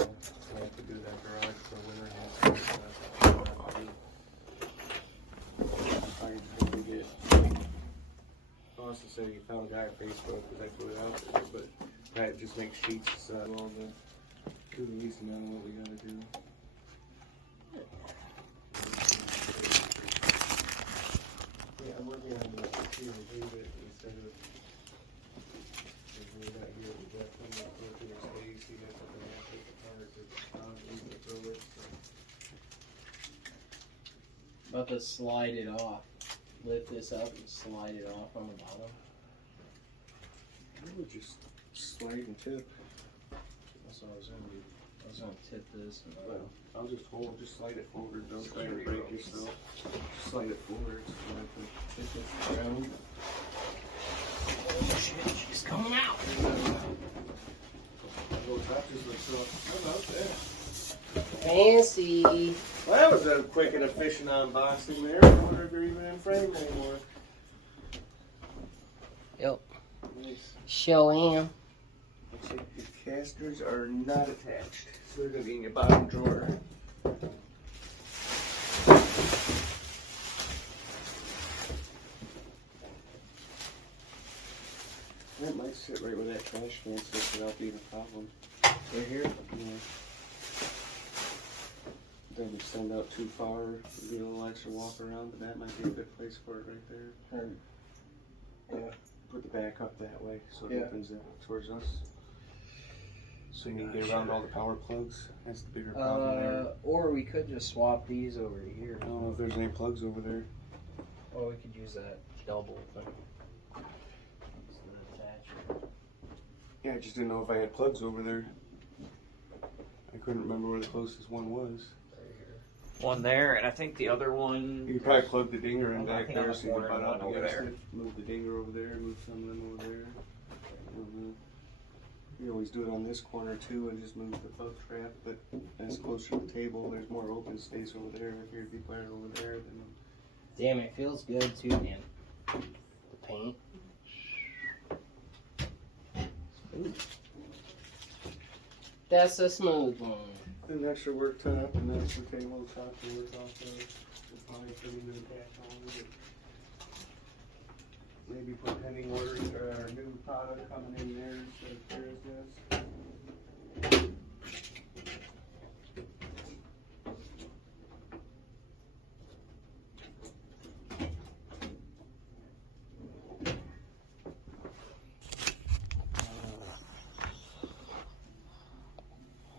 I'll have to do that garage for winter. And stuff, so that's what I'll have to do. I can probably get. Austin said he found a guy on Facebook because I put it out there, but that just makes sheets. All the cookies and then what we gotta do. Yeah, I'm working on the computer David instead of. We got here, we got some of the working space. He got something to take apart to throw it. So. About to slide it off. Lift this up and slide it off on the bottom. I would just slide and tip. That's what I was gonna do. I was gonna tip this and Well, I'll just slide it forward. Don't try to break yourself. Just slide it forward. So you have to tip it around. oh shit, she's coming out. How about that? Fancy. Well, that was a quick and efficient unboxing there. I wonder if they're even in frame anymore. Yep. Nice. Show him. Looks like the casters are not attached, so they're going to be in your bottom drawer. That might sit right where that trash can sits without being a problem. Right here? Yeah. Doesn't extend out too far. Do a little extra walk around, but that might be a good place for it right there. Yeah. Put the back up that way so it opens it towards us. So you can get around all the power plugs. That's the bigger problem there. Or we could just swap these over to here. I don't know if there's any plugs over there. Or we could use that double thing. Instead of attachment. Yeah, I just didn't know if I had plugs over there. I couldn't remember where the closest one was. One there, and I think the other one. You could probably plug the dinger in I back think on there the so you can corner butt one out over against there. it. Move the dinger over there, move some of them over there. You always do it on this corner too and just move the bug trap, but as closer to the table, there's more open space over there. If you'd be better over there, then. Damn, it feels good too, man. The paint. Smooth. That's a smooth one. An extra worktop and that's the tabletop to work off of. We'll probably put in the back on it. Maybe put pending orders or our new product coming in there instead of Paris.